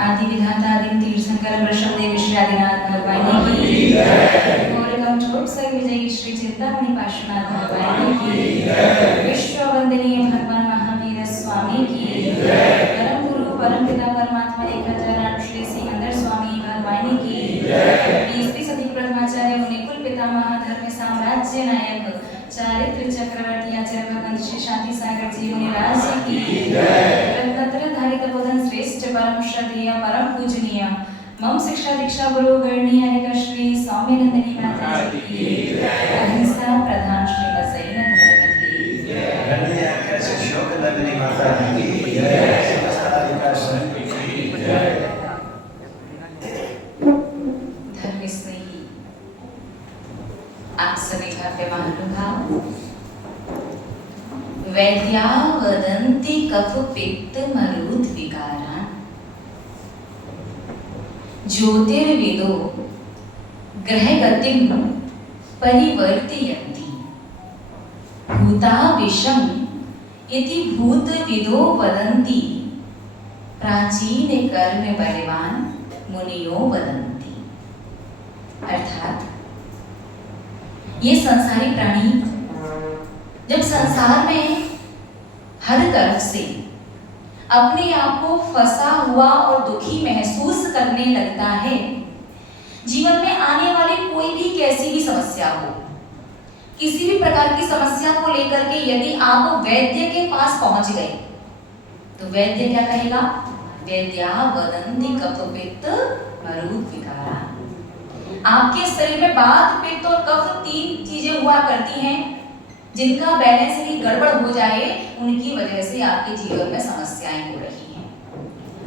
आदि विधाता आदिम तीर्थंकर वृषभदेव श्री आदिनाथ भगवान की जय। गौरकम छोट सर विजयी श्री चिंतामणि पार्श्वनाथ भगवान की जय। विश्व वंदनीय भगवान महावीर स्वामी की जय। परम गुरु परम पिता परमात्मा लेखाचार्य श्री सिकंदर स्वामी भगवान की जय। 20 सदी प्रथमाचार्य मुनि कुल पितामह धर्म साम्राज्य नायक चारित्र चक्रवर्ती आचार्य भगवान श्री शांति सागर जी मुनिराज की जय। रत्नत्र धारित बोधन श्रेष्ठ परम श्रद्धेय परम पूजनीय मम शिक्षा दीक्षा गुरु गणनीय हरिका श्री सौम्यनंदिनी माता जी की जय। अहिंसा प्रधान श्री बसैन धर्म की जय। गणनीय हरिका श्री शोकनंदिनी माता जी की जय। हरिका श्री की जय। धर्म स्नेही आप सभी भव्य महानुभाव वैद्या वदन्ति कफ पित्त मरुद विकारान् ज्योतिर्विदो ग्रहगतिं परिवर्तयन्ति भूताविषम् इति भूतविदो वदन्ति प्राचीन कर्म बलवान मुनियो वदन्ति। अर्थात ये संसारी प्राणी जब संसार में हर तरफ से अपने आप को फंसा हुआ और दुखी महसूस करने लगता है, जीवन में आने वाली कोई भी कैसी भी समस्या हो, किसी भी प्रकार की समस्या को लेकर के यदि आप वैद्य के पास पहुंच गए तो वैद्य क्या कहेगा? वैद्या वदन्ति कफ पित्त मरुद विकारा। आपके शरीर में वात पित्त और कफ 3 चीजें हुआ करती हैं जिनका बैलेंस यदि गड़बड़ हो जाए उनकी वजह से आपके जीवन में समस्याएं हो रही हैं।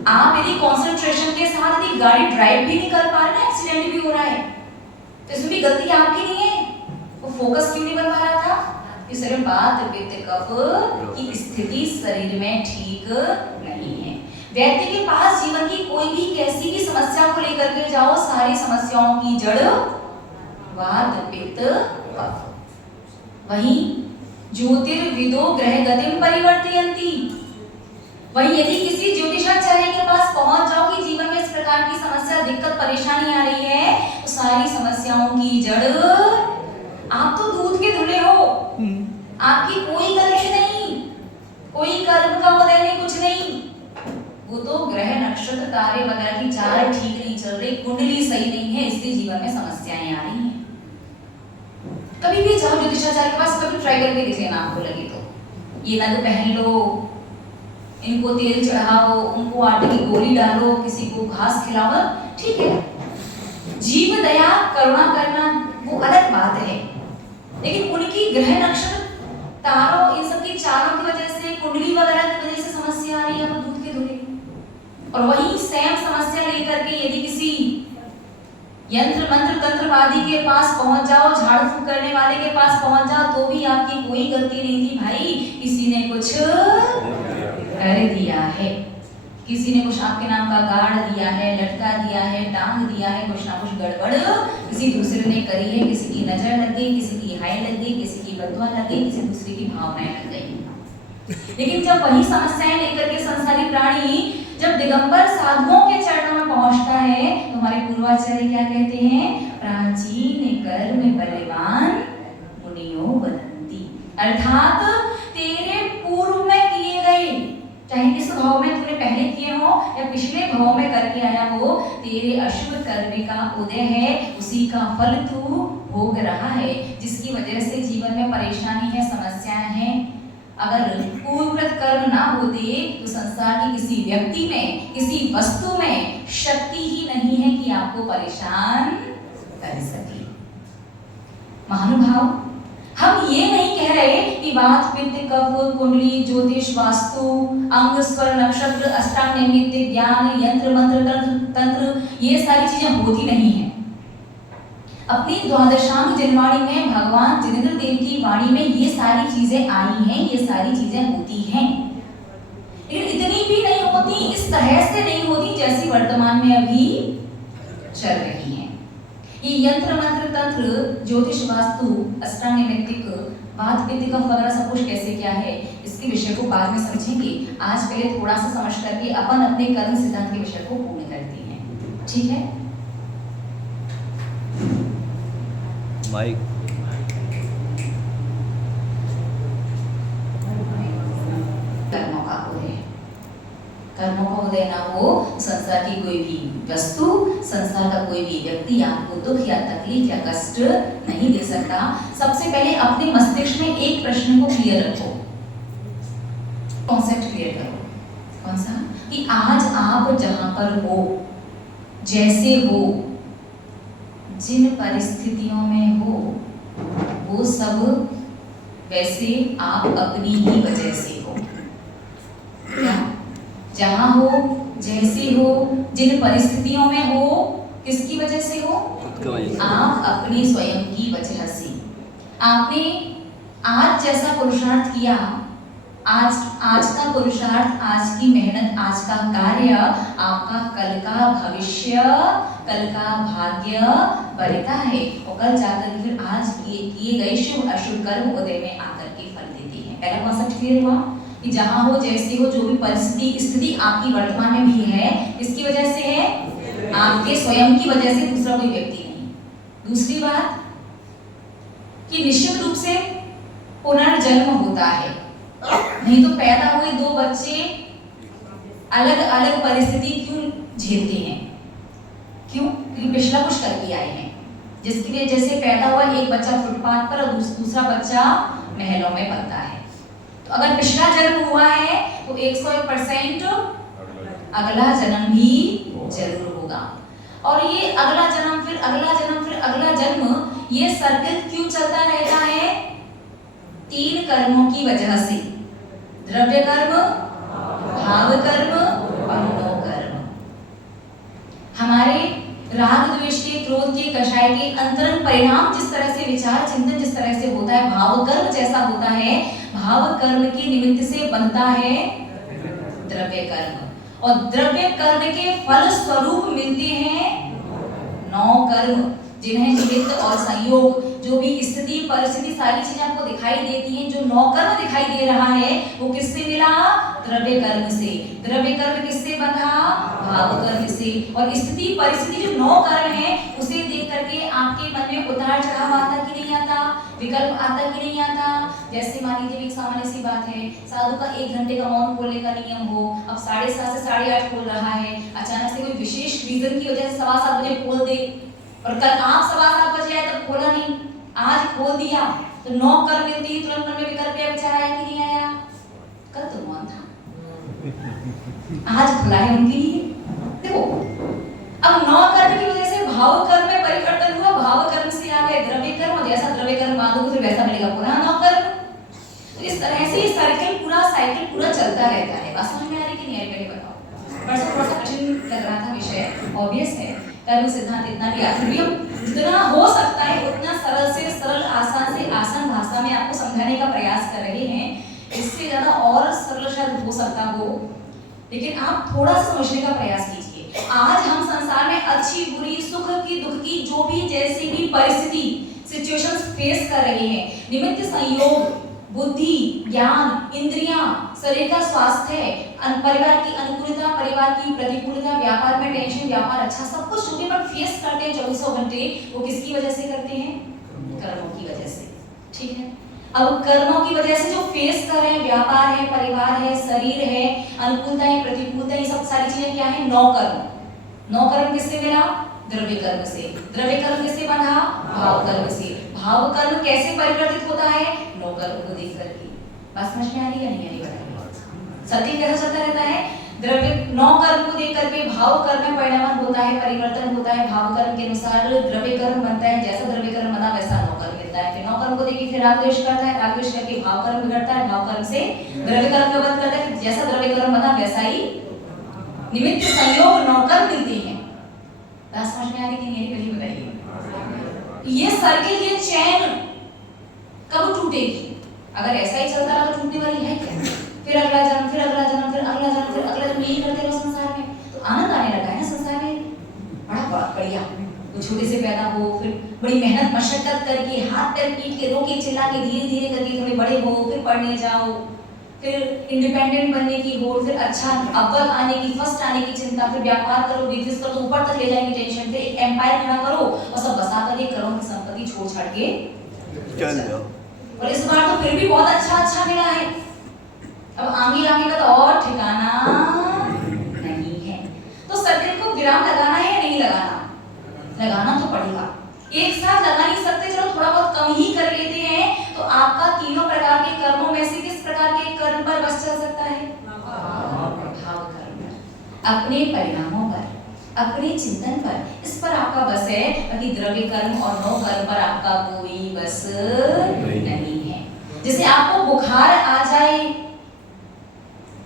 आप यदि कंसंट्रेशन के साथ यदि गाड़ी ड्राइव भी नहीं कर पा रहे ना, एक्सीडेंट भी हो रहा है, तो इसमें भी गलती आपकी नहीं है। वो फोकस क्यों नहीं बन पा रहा था? इस शरीर में वात पित्त कफ की स्थिति शरीर में ठीक नहीं है। व्यक्ति के पास जीवन की कोई भी कैसी भी समस्या को लेकर के जाओ, सारी समस्याओं की जड़ वात पित्त कफ। वहीं ज्योतिर्विदो ग्रहगतिं परिवर्तयन्ति, वहीं यदि किसी ज्योतिषाचार्य के पास पहुंच जाओ कि जीवन में इस प्रकार की समस्या दिक्कत परेशानी आ रही है, तो सारी समस्याओं की जड़ आप तो दूध के धुले हो, आपकी कोई गलती नहीं, कोई कर्म का उदय नहीं, कुछ नहीं, वो तो ग्रह नक्षत्र तारे वगैरह की चाल ठीक नहीं चल रही, कुंडली सही नहीं है, इसलिए जीवन में समस्याएं आ रही हैं। कभी भी जाओ ज्योतिषाचार्य के पास, कभी ट्राई करके देख लेना, आपको लगे तो ये नग पहन लो, इनको तेल चढ़ाओ, उनको आटे की गोली डालो, किसी को घास खिलाओ, ठीक है। जीव दया करुणा करना वो अलग बात है, लेकिन उनकी ग्रह नक्षत्र तारों इन सब की चालों की वजह से, कुंडली वगैरह की वजह से समस्या आ रही है, वो दूध के धुले। और वही सेम समस्या लेकर के यदि किसी यंत्र मंत्र तंत्रवादी के पास पहुंच जाओ, झाड़ फूक करने वाले के पास पहुंच जाओ, तो भी आपकी कोई गलती नहीं थी भाई, किसी ने कुछ कर दिया है, किसी ने कुछ आपके नाम का गाड़ दिया है, लटका दिया है, टांग दिया है, कुछ ना कुछ गड़बड़ किसी दूसरे ने करी है, किसी की नजर लग गई, किसी की हाय लग गई, किसी की बदुआ लग गई, किसी दूसरे की भावनाएं लग गई। लेकिन जब वही समस्याएं लेकर के संसारी प्राणी जब दिगंबर साधुओं के चरणों में पहुंचता है, तो हमारे पूर्वाचार्य क्या कहते हैं? प्राचीन कर्म बलवान मुनियो वदन्ति। अर्थात तेरे पूर्व में किए गए, चाहे किस भाव में तूने पहले किए हो या पिछले भाव में करके आया हो, तेरे अशुभ कर्म का उदय है, उसी का फल तू भोग रहा है, जिसकी वजह से जीवन में परेशानी है, समस्याएं हैं। अगर पूर्वकृत कर्म ना होते तो संसार की किसी व्यक्ति में, किसी वस्तु में शक्ति ही नहीं है कि आपको परेशान कर सके। महानुभाव, हम ये नहीं कह रहे कि वात पित्त कफ कुंडली ज्योतिष वास्तु अंग स्वर नक्षत्र अष्टांग नैमित्तिक ज्ञान यंत्र मंत्र तंत्र ये सारी चीजें होती नहीं है। अपनी द्वादशांग जनवाणी में भगवान जिनेंद्र देव की वाणी में ये सारी चीजें आई हैं, ये सारी चीजें होती हैं, लेकिन इतनी भी नहीं होती, इस तरह से नहीं होती जैसी वर्तमान में अभी चल रही हैं। ये यंत्र मंत्र तंत्र ज्योतिष वास्तु अष्टांग नैमित्तिक वात पित्त कफ वगैरह सब कुछ कैसे क्या है इसके विषय को बाद में समझेंगे। आज पहले थोड़ा सा समझ करके अपन अपने कर्म सिद्धांत के विषय को पूर्ण करते हैं, ठीक है। माइक कर्मों का उदय, कर्मों का उदय ना हो संसार की कोई भी वस्तु, संसार का कोई भी व्यक्ति आपको दुख या तकलीफ या कष्ट नहीं दे सकता। सबसे पहले अपने मस्तिष्क में एक प्रश्न को क्लियर रखो, कॉन्सेप्ट क्लियर करो। कौन सा? कि आज आप जहां पर हो, जैसे हो, जिन परिस्थितियों में हो, वो सब वैसे आप अपनी ही वजह से हो। क्या? जहां हो, जैसे हो, जिन परिस्थितियों में हो, किसकी वजह से हो? आप अपनी स्वयं की वजह से। आपने आज जैसा पुरुषार्थ किया, आज का पुरुषार्थ, आज की मेहनत, आज का कार्य आपका कल का भविष्य, कल का भाग्य बनता है और कल जाकर फिर आज किए गए शुभ अशुभ कर्म उदय में आकर के फल देते हैं। पहला कॉन्सेप्ट क्लियर हुआ कि जहां हो, जैसे हो, जो भी परिस्थिति स्थिति आपकी वर्तमान में भी है, किसकी वजह से है? आपके स्वयं की वजह से, दूसरा कोई व्यक्ति नहीं। दूसरी बात कि निश्चित रूप से पुनर्जन्म होता है, नहीं तो पैदा हुए दो बच्चे अलग अलग परिस्थिति क्यों झेलते हैं? क्यों? क्योंकि पिछला कुछ करके आए हैं, जिसके लिए जैसे पैदा हुआ एक बच्चा फुटपाथ पर और दूसरा बच्चा महलों में पलता है। तो अगर पिछला जन्म हुआ है तो 101% अगला जन्म भी जरूर होगा। और ये अगला जन्म, फिर अगला जन्म, फिर अगला जन्म, ये सर्कल क्यों चलता रहता है? 3 कर्मों की वजह से, द्रव्य कर्म, भाव कर्म और मनोकर्म। हमारे राग द्वेष के, क्रोध के, कषाय के अंतरंग परिणाम जिस तरह से विचार चिंतन जिस तरह से होता है, भाव कर्म जैसा होता है, भाव कर्म के निमित्त से बनता है द्रव्य कर्म और द्रव्य कर्म के फल स्वरूप मिलते हैं 9 कर्म, जिन्हें निमित्त और संयोग, जो भी स्थिति परिस्थिति सारी चीजें आपको दिखाई देती हैं, जो 9 कर्म दिखाई दे रहा है वो किससे मिला? द्रव्य कर्म से। द्रव्य कर्म किससे बंधा? भाव कर्म से। और स्थिति परिस्थिति जो 9 कर्म है उसे देख करके आपके मन में उतार चढ़ाव आता कि नहीं आता? विकल्प आता कि नहीं आता? जैसे मान लीजिए एक सामान्य सी बात है, साधु का 1 घंटे का मौन खोलने का नियम हो, अब 7:30 से 8:30 खोल रहा है, अचानक से कोई विशेष रीजन की वजह से 7:15 बजे खोल दे और कल आप 7:15 बजे आए तब खोला नहीं, आज खोल दिया, तो 9 कर्म मिलती है, तुरंत मन में विकल्प या विचार आया कि नहीं आया? कल तो मौन था, आज खुला है उनके लिए। देखो अब 9 कर्म की वजह से भाव कर्म में परिवर्तन हुआ, भाव कर्म से आ गए द्रव्य कर्म, जैसा द्रव्य कर्म बांधोगे फिर वैसा मिलेगा पुनः 9 कर्म। तो इस तरह से सर्कल पूरा साइकिल पूरा चलता रहता है। बात समझ में आ रही कि नहीं आ रही? पहले बताओ। थोड़ा सा कठिन लग रहा था विषय, ऑब्वियस है, कर्म सिद्धांत इतना भी आखिर जितना हो सकता है उतना सरल से सरल, आसान से आसान भाषा में आपको समझाने का प्रयास कर रहे हैं। इससे ज्यादा और सरल शायद हो सकता हो, लेकिन आप थोड़ा सा समझने का प्रयास कीजिए। आज हम संसार में अच्छी बुरी, सुख की दुख की, जो भी जैसी भी परिस्थिति सिचुएशंस फेस कर रहे हैं, निमित्त संयोग, बुद्धि, ज्ञान, इंद्रियां, शरीर का स्वास्थ्य, परिवार की अनुकूलता, परिवार की प्रतिकूलता, व्यापार में टेंशन, व्यापार अच्छा, सब कुछ जो भी अपन फेस करते हैं 24 घंटे, वो किसकी वजह से करते हैं? कर्मों की वजह से। ठीक है, अब कर्मों की वजह से जो फेस कर रहे हैं, व्यापार है, परिवार है, शरीर है, अनुकूलता है, प्रतिकूलता, ये सब सारी चीजें क्या है? 9 कर्म। 9 कर्म किससे मिला? द्रव्य कर्म से। द्रव्य कर्म किससे बंधा? भाव कर्म से। भाव कर्म कैसे परिवर्तित होता है? 9 कर्म को देख करके। बात समझ में आ रही है या नहीं आ रही? बताइए। सत्य कैसा चलता रहता है? द्रव्य 9 कर्म को देख करके भाव कर्म में परिणाम होता है, परिवर्तन होता है, भाव कर्म के अनुसार द्रव्य कर्म बनता है, जैसा द्रव्य कर्म बना वैसा 9 कर्म मिलता है। फिर 9 कर्म को देखिए फिर राग द्वेष करता है, राग द्वेष करके भाव कर्म बिगड़ता है, भाव कर्म से द्रव्य कर्म का वध करता है, जैसा द्रव्य कर्म बना वैसा ही निमित्त संयोग 9 कर्म मिलते हैं। बात समझ में आ रही कि नहीं? पहले बताइए। ये सर्किल, ये चैन कब टूटेगी? अगर ऐसा ही चलता रहा तो टूटने वाली है क्या? फिर अगला जन्म, फिर अगला जन्म, फिर अगला जन्म, फिर अगला जन्म, यही करते रहो संसार में, तो आनंद आने लगा है ना संसार में। बड़ा बढ़िया, वो छोटे से पैदा हो, फिर बड़ी मेहनत मशक्कत करके हाथ पैर पीट के रोके चिल्ला के धीरे धीरे करके थोड़े बड़े हो, फिर पढ़ने जाओ, फिर इंडिपेंडेंट बनने की होड़, फिर अच्छा अव्वल आने की, फर्स्ट आने की चिंता, फिर व्यापार करो, बिजनेस करो, तो ऊपर तक ले जाएंगे टेंशन, फिर एक एम्पायर खड़ा करो और सब बसा कर 1 करोड़ की संपत्ति छोड़ छाड़ के चल जाओ। और इस बार तो फिर भी बहुत अच्छा मिला है। अब आगे का तो और ठिकाना नहीं है। तो सर्कल को विराम लगाना है या नहीं लगाना? लगाना तो पड़ेगा। एक साथ लगा नहीं सकते, चलो थोड़ा बहुत कम ही कर लेते हैं। तो आपका तीनों प्रकार के कर्मों में से किस प्रकार के कर्म पर बस चल सकता है? भाव कर्म पर, अपने परिणामों पर, अपने चिंतन पर, इस पर आपका बस है। बाकी द्रव्य कर्म और नौ कर्म पर आपका कोई बस नहीं है। जैसे आपको बुखार आ जाए,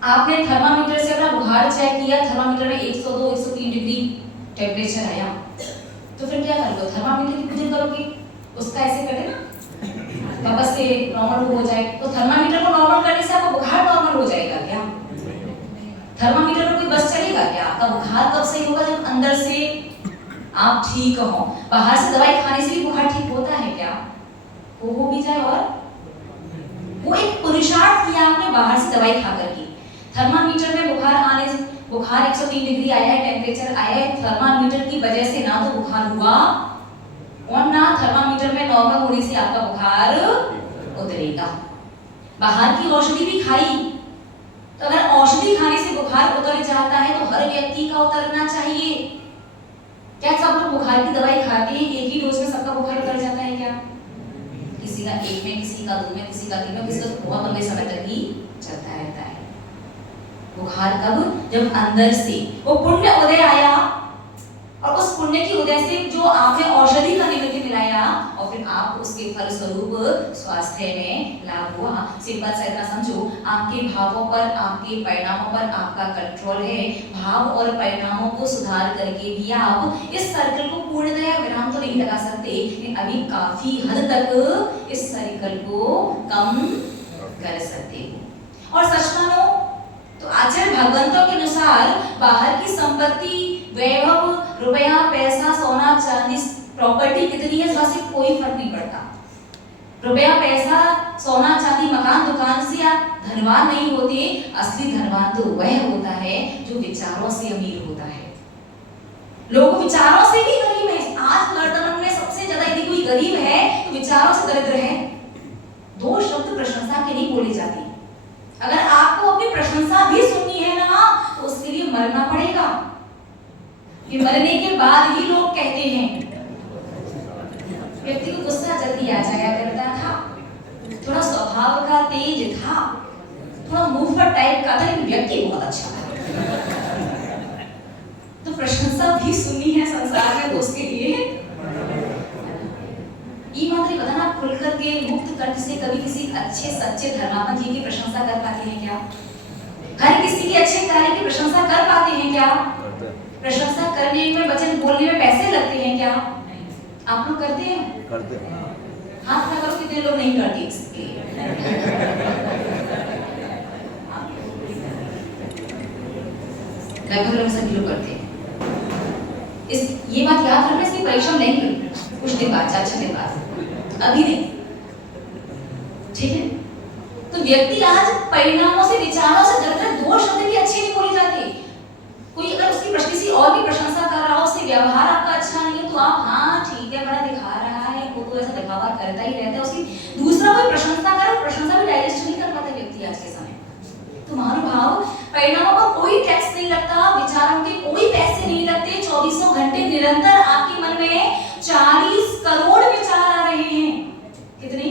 आपने थर्मामीटर से अपना बुखार चेक किया, थर्मामीटर में 102 103 डिग्री टेम्परेचर आया, तो फिर क्या करोगे? थर्मामीटर की पूजन करोगे, उसका ऐसे करे ना वापस से नॉर्मल हो जाए। तो थर्मामीटर को नॉर्मल करने से आपका बुखार नॉर्मल हो जाएगा क्या? थर्मामीटर में कोई बस चलेगा क्या? आपका बुखार कब सही होगा? जब अंदर से आप ठीक हो। बाहर से दवाई खाने से भी बुखार ठीक होता है क्या? वो हो भी जाए और वो एक पुरुषार्थ किया आपने बाहर से दवाई खा करके। थर्मामीटर में बुखार 103 डिग्री आया है, टेम्परेचर आया है, थर्मामीटर की वजह से ना तो बुखार हुआ और ना थर्मामीटर में नॉर्मल होने से आपका बुखार उतरेगा। बाहर की औषधि भी खाई, तो अगर औषधि खाने से बुखार उतर जाता है तो हर व्यक्ति का उतरना चाहिए। क्या सब लोग बुखार की दवाई खाते हैं, एक ही डोज में सबका बुखार उतर जाता है क्या? किसी का 1 में, किसी का 2 में, किसी का 3 में, किसी का बहुत लंबे समय तक ही चलता रहता है। बुखार कब? जब अंदर से वो पुण्य उदय आया और उस पुण्य की उदय से जो आपने औषधि का निमित्त मिलाया और फिर आप उसके फल स्वरूप स्वास्थ्य में लाभ हुआ। सिंपल सा इतना समझो, आपके भावों पर, आपके परिणामों पर आपका कंट्रोल है। भाव और परिणामों को सुधार करके भी आप इस सर्कल को पूर्णतया विराम तो नहीं लगा सकते, लेकिन अभी काफी हद तक इस सर्कल को कम कर सकते हो। और सच मानो तो आचार्य भगवंतों के अनुसार बाहर की संपत्ति, वैभव, रुपया, पैसा, सोना, चांदी, प्रॉपर्टी कितनी है इससे कोई फर्क नहीं पड़ता। रुपया, पैसा, सोना, चांदी, मकान, दुकान से आप धनवान नहीं होते। असली धनवान तो वह होता है जो विचारों से अमीर होता है। लोग विचारों से भी गरीब है। आज वर्तमान में सबसे ज्यादा यदि कोई गरीब है तो विचारों से दरिद्र है। 2 शब्द प्रशंसा के नहीं बोले जाते। अगर आपको अपनी प्रशंसा भी सुननी है ना, तो उसके लिए मरना पड़ेगा। कि मरने के बाद ही लोग कहते हैं। व्यक्ति को गुस्सा जल्दी आ जाया करता था, थोड़ा स्वभाव का तेज था, थोड़ा मुंहफट टाइप का था, लेकिन व्यक्ति बहुत अच्छा था। तो प्रशंसा भी सुननी है संसार में, तो उसके लिए ईमानदारी बताना, खुल करके मुक्त कंठ से कभी किसी अच्छे सच्चे धर्मात्मा जी की प्रशंसा कर पाते हैं क्या? हर किसी के अच्छे कार्य की प्रशंसा कर पाते हैं क्या? प्रशंसा करने में, वचन बोलने में पैसे लगते हैं क्या? आप लोग करते हैं? करते हैं। हाथ ना करो, कितने लोग नहीं करते इसके। लगभग लोग सभी लोग करते हैं। ये बात याद रखना, इसकी परीक्षा लेंगे कुछ दिन बाद, 4-6 दिन बाद, अभी नहीं, ठीक है? तो व्यक्ति आज परिणामों से, विचारों से दरिद्र, 2 शब्द भी अच्छे नहीं बोले जाते। कोई अगर उसकी किसी और की प्रशंसा कर रहा हो, उससे व्यवहार आपका अच्छा नहीं है, तो आप हाँ ठीक है, बड़ा दिखा रहा है, वो तो ऐसा दिखावा करता ही रहता है। उसकी दूसरा कोई प्रशंसा करे, प्रशंसा भी डाइजेस्ट नहीं कर पाता व्यक्ति आज के समय। तो महानुभाव, परिणामों पर कोई टैक्स नहीं लगता, विचारों के कोई पैसे नहीं लगते। 24 घंटे निरंतर आपके मन में 40 करोड़ विचार आ रहे हैं। कितने?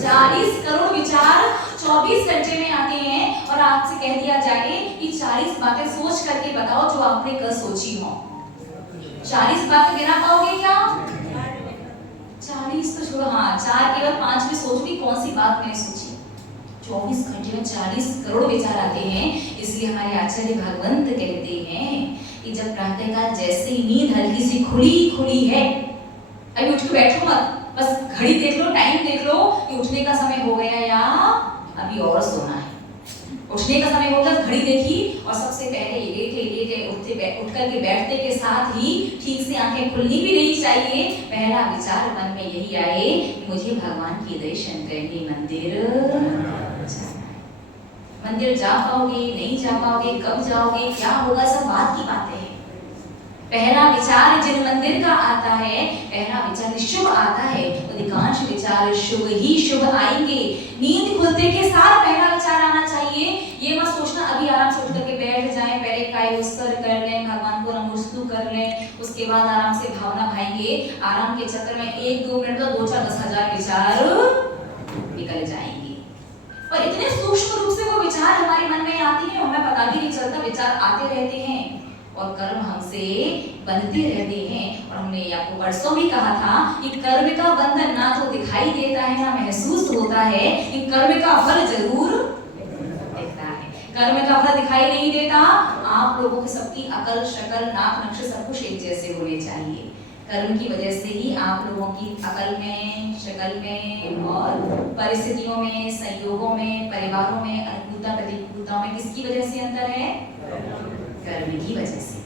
40 करोड़ विचार 24 घंटे में आते हैं। और आपसे कह दिया जाए कि 40 बातें सोच करके बताओ जो आपने कल सोची हो। 40 बातें गिना पाओगे क्या? 40 तो छोड़ो, हाँ 4 केवल 5 में सोच भी कौन सी बात मैंने सोची। 24 घंटे में 40 करोड़ विचार आते हैं। इसलिए हमारे आचार्य भगवंत कहते हैं कि जब प्रातःकाल जैसे ही नींद हल्की सी खुली है, अभी उठ के बैठो मत, बस घड़ी देख लो, टाइम देख लो कि उठने का समय हो गया या अभी और सोना है। उठने का समय होगा, घड़ी देखी और सबसे पहले उठ करके बैठते के साथ ही ठीक से आंखें खुलनी भी नहीं चाहिए। पहला विचार मन में यही आए कि मुझे भगवान की दर्शन करने मंदिर जाना है। मंदिर जा पाओगे नहीं जा पाओगे, कब जाओगे, क्या होगा, सब बात की बातें हैं। पहला विचार जिन मंदिर का आता है, पहला विचार शुभ आता है, अधिकांश विचार शुभ ही शुभ आएंगे। नींद खुलते के साथ पहला विचार आना चाहिए। ये मत सोचना अभी आराम से उठ करके बैठ जाएं, पहले कायस्कर कर लें, भगवान को नमस्कार कर लें, उसके बाद आराम से भावना भाएंगे। आराम के चक्कर में 1-2 मिनट तो 2-4-10,000 विचार निकल जाएंगे। और इतने सूक्ष्म रूप से वो विचार हमारे मन में आते हैं, हमें पता भी नहीं चलता, विचार आते रहते हैं और कर्म हमसे बनते रहते हैं। और हमने आपको परसों भी कहा था कि कर्म का बंधन ना तो दिखाई देता है ना महसूस होता है, कि कर्म का फल जरूर दिखता है। कर्म का फल दिखाई नहीं देता। आप लोगों की सबकी अकल, शकल, नाक, नक्शे सब कुछ एक जैसे होने चाहिए। कर्म की वजह से ही आप लोगों की अकल में, शकल में और परिस्थितियों में, संयोगों में, परिवारों में, अनुकूलता प्रतिकूलता में किसकी वजह से अंतर है? कर्म की वजह से।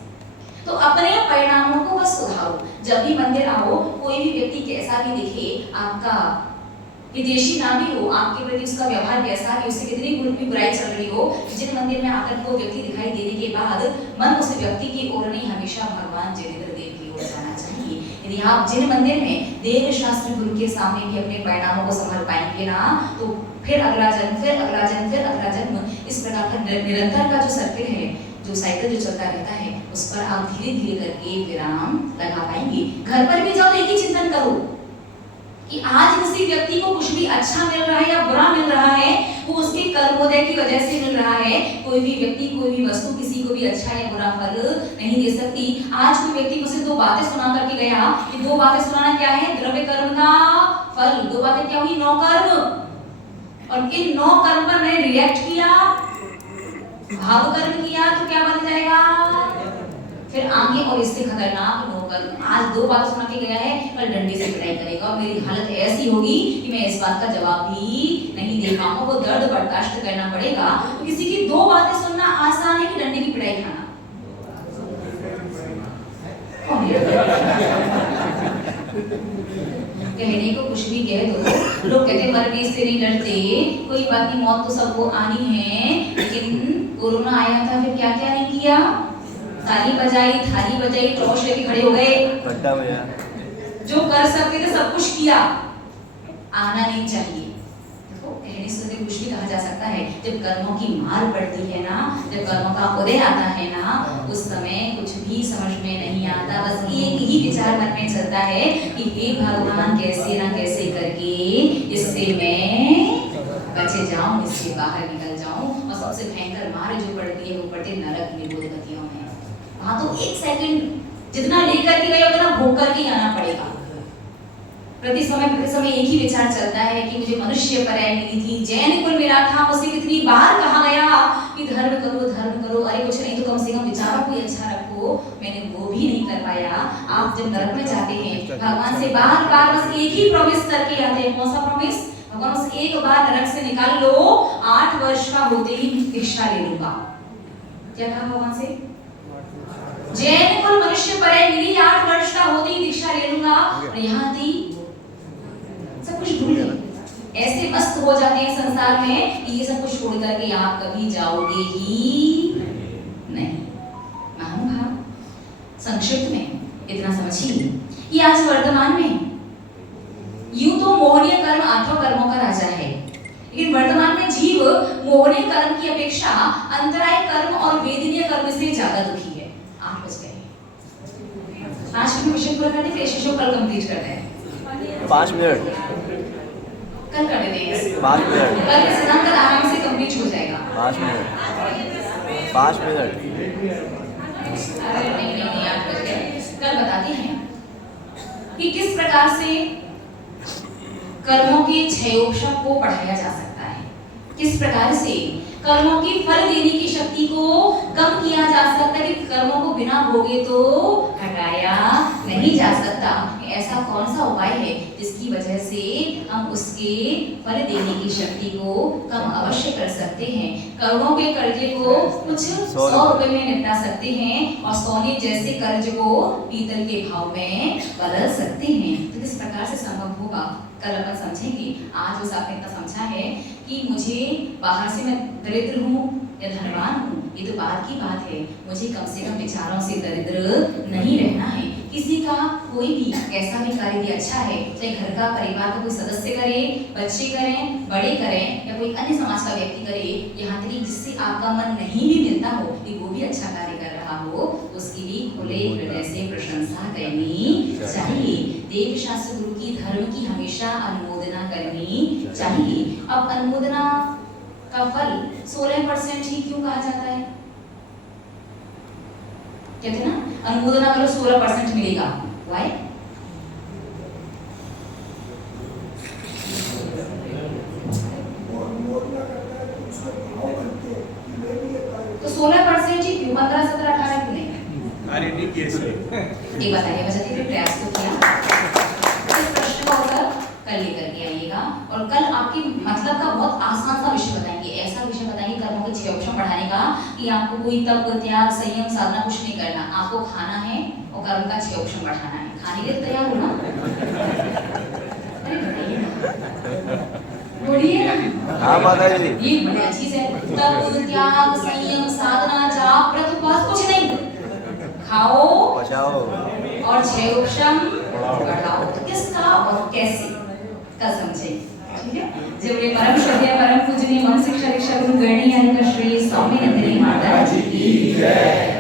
तो अपने परिणामों को बस सुधारो। जब भी मंदिर आओ, कोई भी व्यक्ति कैसा भी दिखे, आपका विदेशी ना भी हो, आपके प्रति उसका व्यवहार कैसा भी, उससे कितनी भी बुराई चल रही हो, जिन मंदिर में आकर को व्यक्ति दिखाई देने के बाद मन उस व्यक्ति की ओर नहीं, हमेशा भगवान जिनेंद्र देव की ओर जाना चाहिए। यदि आप जिन मंदिर में देव शास्त्र गुरु के सामने भी अपने परिणामों को संभाल पाएंगे ना, तो फिर अगला जन्म, फिर अगला जन्म, फिर अगला जन्म, इस प्रकार का निरंतर का जो सर्किल है, जो साइकिल जो चलता रहता है, उस पर आप धीरे धीरे करके विराम लगा पाएंगे। घर पर भी जाओ तो एक ही चिंतन करो कि आज किसी व्यक्ति को कुछ भी अच्छा मिल रहा है या बुरा मिल रहा है, वो उसके कर्मोदय की वजह से मिल रहा है। कोई भी व्यक्ति, कोई भी वस्तु किसी को भी अच्छा या बुरा फल नहीं दे सकती। आज कोई व्यक्ति मुझसे 2 बातें सुना करके गया, कि 2 बातें सुनाना क्या है? द्रव्य कर्म का फल। 2 बातें क्या हुई? 9 कर्म। और इन 9 कर्म पर मैंने रिएक्ट किया, भाव कर्म किया, तो क्या बन जाएगा? फिर आगे और इससे खतरनाक 9 कर्म। आज 2 बातें सुना के गया है, कल डंडे से पिटाई करेगा और मेरी हालत ऐसी होगी कि मैं इस बात का जवाब भी नहीं दे पाऊंगा। वो दर्द बर्दाश्त करना पड़ेगा। तो किसी की 2 बातें सुनना आसान है कि डंडे की पिटाई खाना? कहने को कुछ भी कह दो, लोग कहते मरने से नहीं डरते, कोई बात नहीं, मौत तो सबको आनी है। लेकिन कोरोना आया था, फिर क्या क्या नहीं किया? ताली बजाई, थाली बजाई, टॉर्च लेके खड़े हो गए, जो कर सकते थे सब कुछ किया। आना नहीं चाहिए। देखो, कहने से कुछ भी कहा जा सकता है। जब कर्मों की मार पड़ती है ना, जब कर्मों का उदय आता है ना, उस समय कुछ भी समझ में नहीं आता। बस एक ही विचार मन में चलता है कि हे भगवान, कैसे ना कैसे करके इससे मैं बचे जाऊं, इससे बाहर निकल जाऊं। और सबसे भयंकर मार जो पड़ती है वो पड़ती है नरक निरोध गतियों में। वहां तो 1 सेकंड जितना लेकर के गए उतना भोग करके ही आना पड़ेगा। प्रति समय एक ही विचार चलता है कि मुझे मनुष्य पर्याय मिली थी, जैन कुल मिला था, मुझसे कितनी बार कहा गया कि धर्म करो, धर्म करो। अरे कुछ नहीं तो कम से कम विचारों को अच्छा रखो, मैंने वो भी नहीं कर पाया। आप जब नरक में जाते हैं, भगवान से बार बार बस एक ही प्रॉमिस करके आते हैं। कौन सा प्रॉमिस? भगवान बस एक बार नरक से निकाल लो, 8 वर्ष का होते ही दीक्षा ले लूंगा। क्या कहा भगवान से? जैन कुल मनुष्य पर्याय मिली, 8 वर्ष का होते ही दीक्षा ले लूंगा। और यहाँ थी सब कुछ भूल गए, ऐसे मस्त हो जाते हैं संसार में कि ये सब कुछ छोड़ करके आप कभी जाओगे ही नहीं। महानुभाव, संक्षिप्त में इतना समझिए कि आज वर्तमान में यूं तो मोहनीय कर्म 8 कर्मों का राजा है, लेकिन वर्तमान में जीव मोहनीय कर्म की अपेक्षा अंतराय कर्म और वेदनीय कर्म से ज्यादा दुखी है। 8 बज गए। 5 मिनट विषय पूरा करने के लिए कल कंप्लीट करते हैं। 5 मिनट कल कर देते हैं। 5 मिनट कल के सिद्धांत कल आराम से कंप्लीट हो जाएगा। 5 मिनट 5 मिनट नहीं 8 बज गए। कल बताते हैं कि किस प्रकार से कर्मों के क्षयोपशम को बढ़ाया जा सकता है, किस प्रकार से कर्मों की फल देने की शक्ति को कम किया जा सकता है, कि कर्मों को बिना भोगे तो हटाया नहीं जा सकता। ऐसा कौन सा उपाय है जिसकी वजह से हम उसके फल देने की शक्ति को कम अवश्य कर सकते हैं। करोड़ों के कर्जे को कुछ 100 रुपए में निपटा सकते हैं और सोने जैसे कर्ज को पीतल के भाव में बदल सकते हैं। तो किस प्रकार से संभव होगा कल अपन समझेंगे। आज बस आपने इतना समझा है कि मुझे बाहर से मैं दरिद्र हूँ या धनवान हूँ, ये तो बात की बात है। मुझे कम से कम विचारों से दरिद्र नहीं रहना है। किसी का कोई भी कैसा भी कार्य भी अच्छा है, चाहे घर का परिवार का कोई सदस्य करे, बच्चे करें, बड़े करें या कोई अन्य समाज का व्यक्ति करे, यहाँ तक जिससे आपका मन नहीं भी मिलता हो कि वो भी अच्छा कार्य कर रहा हो, उसकी भी खुले हृदय से प्रशंसा करनी चाहिए। देव शास्त्र गुरु की धर्म की हमेशा अनुमोदना करनी चाहिए। अब अनुमोदना का फल 16% ही क्यों कहा जाता है? कहते हैं ना अनुमोदना करो 16% मिलेगा। Why? तो 16% ही क्यों, 15, 17, 18 क्यों नहीं? अरे नहीं किए सर। एक बताइए बच्चे ने प्रयास तो किया। इस प्रश्न का उत्तर कल लेकर के आइएगा और कल आपके मतलब का बहुत आसान सा विषय बताएंगे। ऐसा विषय बताएंगे कर्मों के 6 ऑप्शन बढ़ाने का कि आपको कोई तप, त्याग, संयम, साधना कुछ नहीं करना। आपको खाना है और कर्म का 6 ऑप्शन बढ़ाना है। खाने के लिए तैयार हो ना? अरे बताइए ना, बोलिए ना। हाँ माताजी। ये बढ़िया चीज है। तप, त्याग, संयम, साधना, जाप, व्रत, उपवास कुछ नहीं। खाओ बचाओ और 6 ऑप्शन बढ़ाओ। तो किसका और कैसे का समझे, ठीक है। जब परम श्रद्धेय परम पूजनीय मन शिक्षा दीक्षा गुरु गणनीय हरि का श्री स्वामी नंदिनी माता जी की जय।